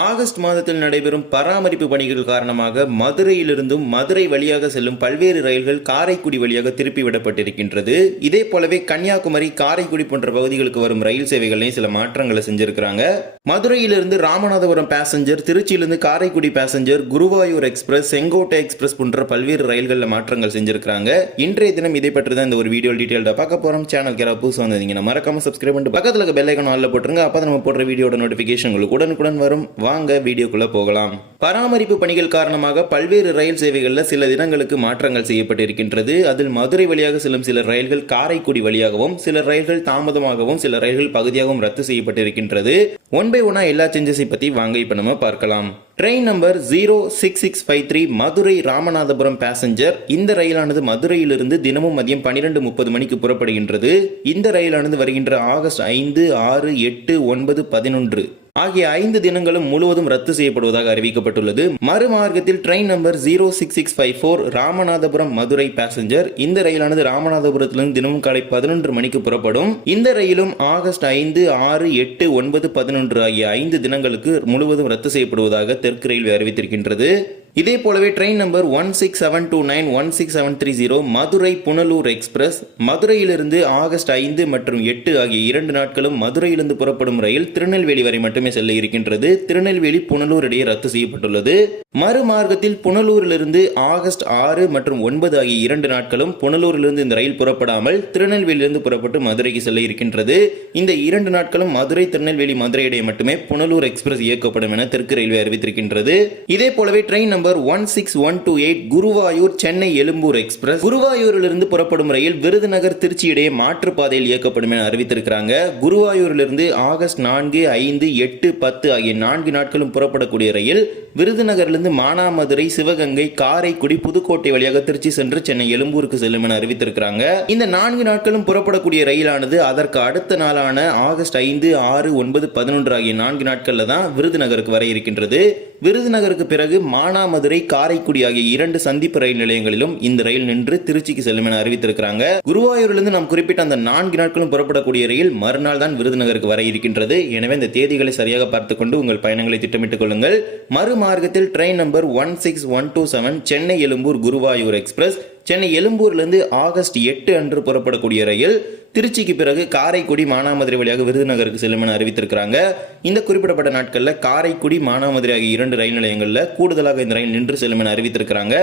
August மாதத்தில் நடைபெறும் பராமரிப்பு பணிகள் காரணமாக மதுரையிலிருந்தும் மதுரை வழியாக செல்லும் பல்வேறு ரயில்கள் காரைக்குடி வழியாக திருப்பிவிடப்பட்டிருக்கின்றது. இதே போலவே கன்னியாகுமரி காரைக்குடி போன்ற பகுதிகளுக்கு வரும் ரயில் சேவைகளையும் சில மாற்றங்களை செஞ்சிருக்கிறாங்க. மதுரையிலிருந்து ராமநாதபுரம் பேசஞ்சர் திருச்சியிலிருந்து Karaikudi passenger Guruvayur express Sengottai express போன்ற பல்வேறு ரயில்களில் மாற்றங்கள் செஞ்சிருக்கிறாங்க. இன்றைய தினம் இதை பற்றி தான் இந்த ஒரு வீடியோ டீட்டெயில்டாக பார்க்க போறோம். சேனல் கேரா புதுசு வந்தீங்கன்னா மறக்காம சப்ஸ்கிரைப் பண்ணிட்டு பக்கத்தில் இருக்க பெல் ஐக்கான் போட்டுருங்க. அப்போ நம்ம போடுற வீடியோட நோட்டிஃபிகேஷன் உங்களுக்கு உடனுக்குடன் வரும். வாங்க வீடியோக்குள்ள போகலாம். பராமரிப்பு பணிகள் காரணமாக பல்வேறு ரயில் சேவைகளில் சில தினங்களுக்கு மாற்றங்கள் செய்யப்பட்டிருக்கின்றது. அதில் மதுரை வழியாக செல்லும் சில ரயில்கள் காரைக்குடி வழியாகவும் சில ரயில்கள் தாமதமாகவும் சில ரயில்கள் பகுதியாகவும் ரத்து செய்யப்பட்டிருக்கின்றது. ஒன் பை ஒன்னா எல்லா சேஞ்சஸை பத்தி வாங்க இப்ப நம்ம பார்க்கலாம். Train number zero six six five three Madurai Ramanathapuram passenger இந்த ரயிலானது மதுரையிலிருந்து தினமும் மதியம் பன்னிரெண்டு முப்பது மணிக்கு புறப்படுகின்றது. இந்த ரயிலானது வருகின்ற ஆகஸ்ட் ஐந்து ஆறு எட்டு ஒன்பது பதினொன்று. ஆகிய ஐந்து தினங்களும் முழுவதும் ரத்து செய்யப்படுவதாக அறிவிக்கப்பட்டுள்ளது. மறுமார்க்கத்தில் train number zero six six five four Ramanathapuram Madurai passenger இந்த ரயிலானது ராமநாதபுரத்திலிருந்து தினமும் காலை பதினொன்று மணிக்கு புறப்படும். இந்த ரயிலும் ஆகஸ்ட் ஐந்து ஆறு எட்டு ஒன்பது பதினொன்று ஆகிய ஐந்து தினங்களுக்கு முழுவதும் ரத்து செய்யப்படுவதாக தெற்கு ரயில்வே அறிவித்திருக்கின்றது. இதே போலவே train number one six seven two nine one six seven three zero Madurai Punalur express மதுரையிலிருந்து ஆகஸ்ட் ஐந்து மற்றும் எட்டு ஆகிய இரண்டு நாட்களும் மதுரையிலிருந்து புறப்படும் ரயில் திருநெல்வேலி வரை மட்டுமே செல்ல இருக்கின்றது. திருநெல்வேலி புனலூர் இடையே ரத்து செய்யப்பட்டுள்ளது. மறுமார்க்கத்தில் புனலூரிலிருந்து ஆகஸ்ட் ஆறு மற்றும் ஒன்பது ஆகிய இரண்டு நாட்களும் புனலூரிலிருந்து இந்த ரயில் புறப்படாமல் திருநெல்வேலியிலிருந்து புறப்பட்டு மதுரைக்கு செல்ல இருக்கின்றது. இந்த இரண்டு நாட்களும் மதுரை திருநெல்வேலி மதுரை இடையே மட்டுமே புனலூர் எக்ஸ்பிரஸ் இயக்கப்படும் என தெற்கு ரயில்வே அறிவித்திருக்கின்றது. இதே போலவே train number one six one two eight Guruvayur Chennai Egmore express. குருவாயூரிலிருந்து புறப்படும் ரயில் விருதுநகர் திருச்சி இடையே மாற்றுப்பாதையில் இயக்கப்படும் என அறிவித்திருக்கிறாங்க. குருவாயூரிலிருந்து ஆகஸ்ட் நான்கு ஐந்து எட்டு பத்து ஆகிய நான்கு நாட்களும் புறப்படக்கூடிய ரயில் விருதுநகரிலிருந்து மானாமதுரை சிவகங்கை காரைக்குடி புதுக்கோட்டை வழியாக திருச்சி சென்று சென்னை எழும்பூருக்கு செல்லும் என அறிவித்திருக்கிறாங்க. இந்த நான்கு நாட்களும் புறப்படக்கூடிய ரயிலானது அதற்கு அடுத்த நாளான ஆகஸ்ட் ஐந்து ஆறு ஒன்பது பதினொன்று ஆகிய நான்கு நாட்கள்ல தான் விருதுநகருக்கு வர இருக்கின்றது. விருதுநகருக்கு பிறகு மானாமதுரை காரைக்குடி ஆகிய இரண்டு சந்திப்பு ரயில் நிலையங்களிலும் இந்த ரயில் நின்று திருச்சிக்கு செல்லும் என அறிவித்திருக்கிறாங்க. குருவாயூரிலிருந்து நாம் குறிப்பிட்ட அந்த நான்கு நாட்களும் புறப்படக்கூடிய ரயில் மறுநாள் தான் விருதுநகருக்கு வர இருக்கின்றது. எனவே இந்த தேதிகளை சரியாக பார்த்துக்கொண்டு உங்கள் பயணங்களை திட்டமிட்டுக் கொள்ளுங்கள். மறுமார்க்கத்தில் train number one six one two seven Chennai Egmore Guruvayur express. Chennai எழும்பூர்லேருந்து August எட்டு அன்று புறப்படக்கூடிய ரயில் திருச்சிக்கு பிறகு காரைக்குடி மானாமதுரை வழியாக விருதுநகருக்கு செல்லும் என அறிவித்திருக்கிறாங்க. இந்த குறிப்பிடப்பட்ட நாட்களில் காரைக்குடி மானாமதுரை ஆகிய இரண்டு ரயில் நிலையங்களில் கூடுதலாக இந்த ரயில் நின்று செல்லும் என அறிவித்திருக்கிறாங்க.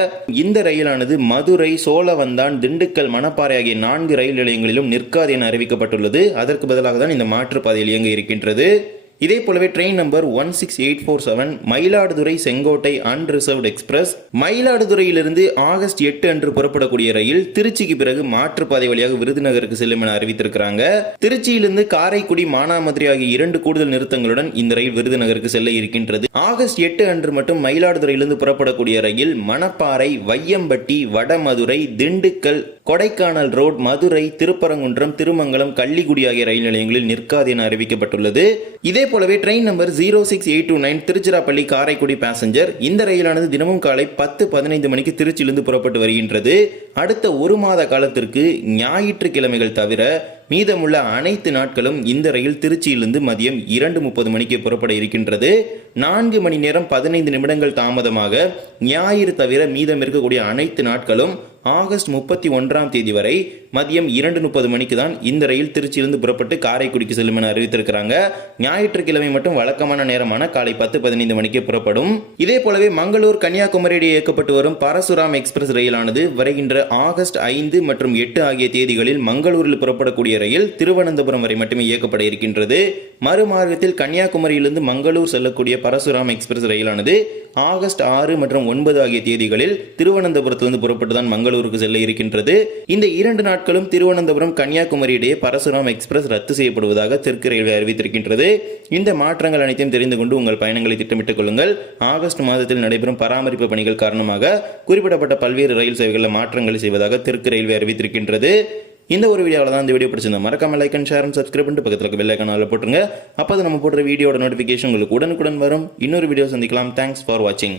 இந்த ரயிலானது மதுரை சோழவந்தான் திண்டுக்கல் மணப்பாறை ஆகிய நான்கு ரயில் நிலையங்களிலும் நிற்காது என அறிவிக்கப்பட்டுள்ளது. அதற்கு பதிலாக தான் இந்த மாற்றுப்பாதையில் இயங்க இருக்கின்றது. இதே போலவே train number one six eight four seven Mayiladuthurai Sengottai unreserved express மயிலாடுதுறையிலிருந்து August எட்டு அன்று புறப்படக்கூடிய ரயில் திருச்சிக்கு பிறகு மாற்றுப்பாதை வழியாக விருதுநகருக்கு செல்லும் என அறிவித்திருக்கிறாங்க. திருச்சியிலிருந்து காரைக்குடி மானாமதுரை ஆகிய இரண்டு கூடுதல் நிறுத்தங்களுடன் இந்த ரயில் விருதுநகருக்கு செல்ல இருக்கின்றது. ஆகஸ்ட் எட்டு அன்று மட்டும் மயிலாடுதுறையிலிருந்து புறப்படக்கூடிய ரயில் மணப்பாறை வையம்பட்டி வடமதுரை திண்டுக்கல் கொடைக்கானல் ரோட் மதுரை திருப்பரங்குன்றம் திருமங்கலம் கள்ளிக்குடி ஆகிய ரயில் நிலையங்களில் நிற்காது என அறிவிக்கப்பட்டுள்ளது. இதே போலவே train number zero six eight two nine Tiruchirappalli Karaikudi passenger. இந்த ரயிலானது தினமும் காலை பத்து பதினைந்து மணிக்கு திருச்சியிலிருந்து புறப்பட்டு வருகின்றது. அடுத்த ஒரு மாத காலத்திற்கு ஞாயிற்றுக்கிழமைகள் தவிர மீதமுள்ள அனைத்து நாட்களும் இந்த ரயில் திருச்சியிலிருந்து மதியம் இரண்டு முப்பது மணிக்கு புறப்பட இருக்கின்றது. நான்கு மணி நேரம் பதினைந்து நிமிடங்கள் தாமதமாக ஞாயிறு தவிர மீதம் இருக்கக்கூடிய அனைத்து நாட்களும் ஆகஸ்ட் முப்பத்தி ஒன்றாம் தேதி வரை மதியம் இரண்டு முப்பது மணிக்கு தான் இந்த ரயில் திருச்சியிலிருந்து புறப்பட்டு காரைக்குடிக்கு செல்லும் என அறிவித்திருக்கிறாங்க. ஞாயிற்றுக்கிழமை மட்டும் வழக்கமான நேரமான காலை பத்து பதினைந்து மணிக்கு புறப்படும். இதே போலவே மங்களூர் கன்னியாகுமரி இடையே இயக்கப்பட்டு வரும் பரசுராம் எக்ஸ்பிரஸ் ரயிலானது வருகின்ற ஆகஸ்ட் ஐந்து மற்றும் எட்டு ஆகிய தேதிகளில் மங்களூரில் புறப்படக்கூடிய ரயில் திருவனந்தபுரம் வரை மட்டுமே இயக்கப்பட இருக்கின்றது. மறுமார்க்கத்தில் கன்னியாகுமரியிலிருந்து மங்களூர் செல்லக்கூடிய பரசுராம் எக்ஸ்பிரஸ் ரயிலானது ஆகஸ்ட் ஆறு மற்றும் ஒன்பது ஆகிய தேதிகளில் திருவனந்தபுரத்திலிருந்து புறப்பட்டு தான் மங்களூருக்கு செல்ல இருக்கின்றது. இந்த இரண்டு நாட்களும் திருவனந்தபுரம் கன்னியாகுமரி இடையே பரசுராம் எக்ஸ்பிரஸ் ரத்து செய்யப்படுவதாக தெற்கு ரயில்வே அறிவித்திருக்கின்றது. இந்த மாற்றங்கள் அனைத்தையும் தெரிந்து கொண்டு உங்கள் பயணங்களை திட்டமிட்டுக் கொள்ளுங்கள். ஆகஸ்ட் மாதத்தில் நடைபெறும் பராமரிப்பு பணிகள் காரணமாக குறிப்பிடப்பட்ட பல்வேறு ரயில் சேவைகளில் மாற்றங்களை செய்வதாக தெற்கு ரயில்வே அறிவித்திருக்கின்றது. இந்த ஒரு வீடியோவில் தான் இந்த வீடியோ பிடிச்சிருந்தா மறக்காம லைக் அண்ட் ஷேர் சப்ஸ்கிரைப் பண்ணிட்டு பக்கத்தில் இருக்க பெல் போட்டுருங்க. அப்போ நம்ம போடுற வீடியோட நோட்டிஃபிகேஷன் உங்களுக்கு உடனுக்குடன் வரும். இன்னொரு வீடியோ சந்திக்கலாம். தேங்க்ஸ் ஃபார் வாட்சிங்